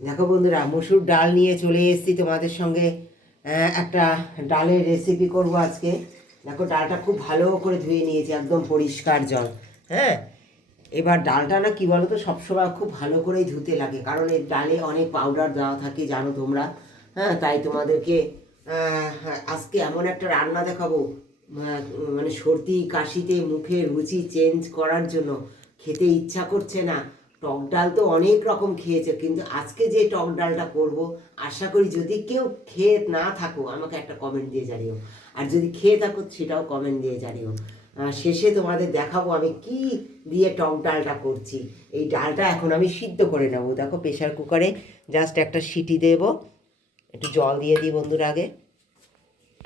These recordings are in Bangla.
দেখো বন্ধুরা, মসুর ডাল নিয়ে চলে এসেছি তোমাদের সঙ্গে। একটা ডালের রেসিপি করব আজকে। দেখো, ডালটা খুব ভালো করে ধুয়ে নিয়েছি, একদম পরিষ্কার জল। হ্যাঁ, এবার ডালটা না কি বলো তো, সবসময় খুব ভালো করেই ধুতে লাগে, কারণ এই ডালে অনেক পাউডার দেওয়া থাকে, জানো তোমরা। হ্যাঁ, তাই তোমাদেরকে আজকে এমন একটা রান্না দেখাবো, মানে সর্দি কাশিতে মুখে রুচি চেঞ্জ করার জন্য। খেতে ইচ্ছা করছে না, টক ডাল তো অনেক রকম খেয়েছে, কিন্তু আজকে যে টক ডালটা করব, আশা করি যদি কেউ খেয়ে না থাকো আমাকে একটা কমেন্ট দিয়ে জানিও, আর যদি খেয়ে থাকো সেটাও কমেন্ট দিয়ে জানিও। শেষে তোমাদের দেখাবো আমি কি দিয়ে টক ডালটা করছি। এই ডালটা এখন আমি সিদ্ধ করে নেবো। দেখো, প্রেশার কুকারে জাস্ট একটা সিটি দেব। একটু জল দিয়ে দিই বন্ধুরা আগে।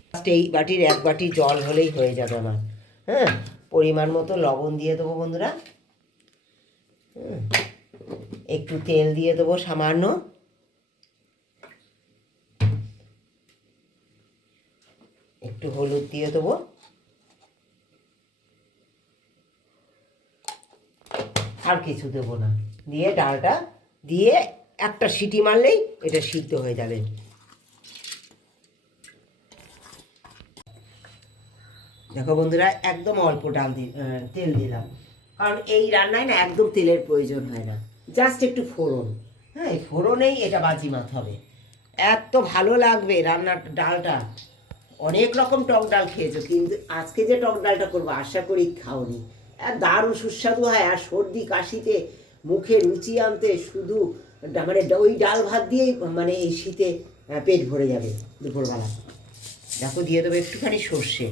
জাস্ট এই বাটির 1 বাটি জল হলেই হয়ে যাবে আমার। হ্যাঁ, পরিমাণ মতো লবণ দিয়ে দেবো বন্ধুরা। একটু তেল দিয়ে দেবো সামান্য। একটু হলুদ দিয়ে দেবো। আর কিছু দেবো না। দিয়ে ডালটা দিয়ে একটা সিটি মারলেই এটা সিদ্ধ হয়ে যাবে। দেখো বন্ধুরা, একদম অল্প তেল দিলাম, কারণ এই রান্নায় না একদম তেলের প্রয়োজন হয় না, জাস্ট একটু ফোড়ন। হ্যাঁ, এই ফোড়নেই এটা বাজিমাত হবে। এত ভালো লাগবে রান্নার ডালটা। অনেক রকম টক ডাল খেয়েছো, কিন্তু আজকে যে টক ডালটা করবো আশা করি খাওনি। দারুণ সুস্বাদু হয়, আর সর্দি কাশিতে মুখে রুচি আনতে শুধু মানে ওই ডাল ভাত দিয়েই মানে এই শীতে পেট ভরে যাবে দুপুরবেলা। দেখো, দিয়ে দেবো একটুখানি সর্ষে।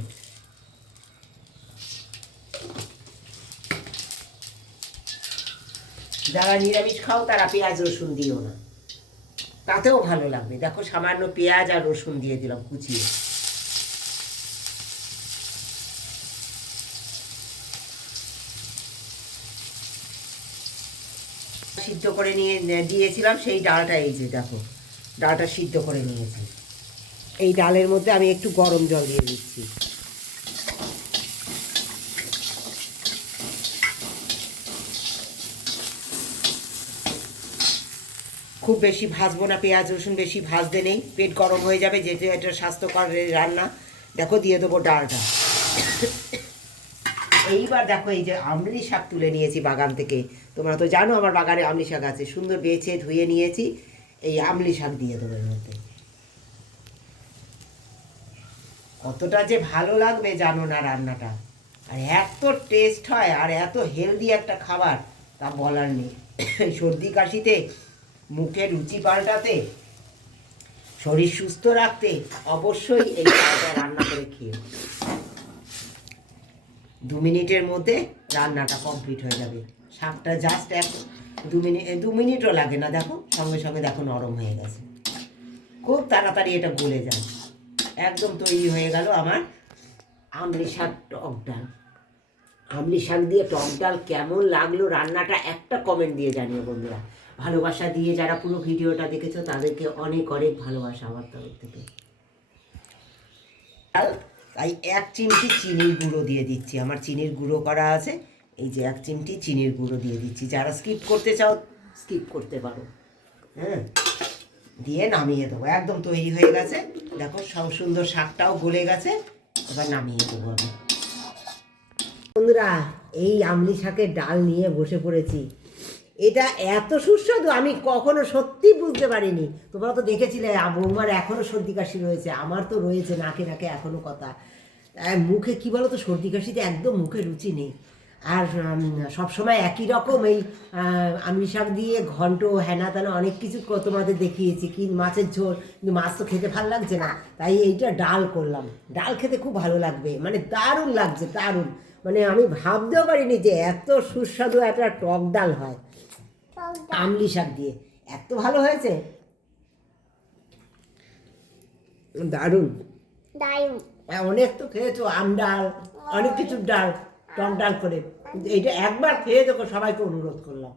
যারা নিরামিষ খাও তারা পেঁয়াজ রসুন দিও না, তাতেও ভালো লাগবে। দেখো, সামান্য পেঁয়াজ আর রসুন দিয়ে দিলাম কুচিয়ে। সিদ্ধ করে নিয়ে দিয়েছিলাম সেই ডালটা, এই যে দেখো, ডালটা সিদ্ধ করে নিয়েছি। এই ডালের মধ্যে আমি একটু গরম জল দিয়ে দিচ্ছি। খুব বেশি ভাজবো না, পেঁয়াজ রসুন বেশি ভাজতে নেই, পেট গরম হয়ে যাবে, যেহেতু এটা স্বাস্থ্যকর রান্না। দেখো, দিয়ে দেবো ডালটা। এইবার দেখো, এই যে আমলি শাক তুলে নিয়েছি বাগান থেকে। তোমরা তো জানো আমার বাগানে আমলি শাক আছে, সুন্দর বেছে ধুয়ে নিয়েছি। এই আমলি শাক দিয়ে দেবো এর মধ্যে। কতটা যে ভালো লাগবে জানো না রান্নাটা, আর এত টেস্ট হয়, আর এত হেলদি একটা খাবার, তা বলার নেই। সর্দি কাশিতে মুখে রুচি পাল্টাতে, শরীর সুস্থ রাখতে অবশ্যই এই খাবারটা রান্না করে খেয়ে। 2 মিনিটের মধ্যে রান্নাটা কমপ্লিট হয়ে যাবে। শাকটা জাস্ট 2 মিনিটও লাগে না। দেখো, সঙ্গে সঙ্গে দেখো নরম হয়ে গেছে, খুব তাড়াতাড়ি এটা গলে যায়। একদম তৈরি হয়ে গেল আমার আমলি শাক টক ডাল। আমলি শাক দিয়ে টক ডাল কেমন লাগলো রান্নাটা একটা কমেন্ট দিয়ে জানিও বন্ধুরা। ভালোবাসা দিয়ে যারা পুরো ভিডিওটা দেখেছো তাদেরকে অনেক অনেক ভালোবাসা আমার তরফ থেকে। তাই 1 চিমটি চিনির গুঁড়ো দিয়ে দিচ্ছি। আমার চিনির গুঁড়ো করা আছে, এই যে 1 চিমটি চিনির গুঁড়ো দিয়ে দিচ্ছি। যারা স্কিপ করতে চাও স্কিপ করতে পারো। হ্যাঁ, দিয়ে নামিয়ে দেবো। একদম তৈরি হয়ে গেছে। দেখো, সুন্দর শাকটাও গলে গেছে। এবার নামিয়ে দেবো আমি। বন্ধুরা, এই আমলি শাকের ডাল নিয়ে বসে পড়েছি। এটা এত সুস্বাদু আমি কখনো সত্যি বুঝতে পারিনি। তোমরা তো দেখেছিলে বৌমার এখনও সর্দি কাশি রয়েছে, আমার তো রয়েছে নাকে নাকে এখনও কথা। মুখে কি বলো তো, সর্দি কাশিতে একদম মুখে রুচি নেই। আর সবসময় একই রকম এই আমলি শাক দিয়ে ঘন্ট হেনা তেনা অনেক কিছু তোমাদের দেখিয়েছি, কি মাছের ঝোল, কিন্তু মাছ তো খেতে ভালো লাগছে না, তাই এইটা ডাল করলাম। ডাল খেতে খুব ভালো লাগবে, মানে দারুণ লাগছে, দারুণ। মানে আমি ভাবতেও পারিনি যে এত সুস্বাদু একটা টক ডাল হয় আমলি শাক দিয়ে। এত ভালো হয়েছে, দারুণ দারুণ। অনেক তো খেয়েছো আম ডাল, অনেক কিছুর ডাল, টক ডাল করে, এইটা একবার খেয়ে দেখো, সবাইকে অনুরোধ করলাম।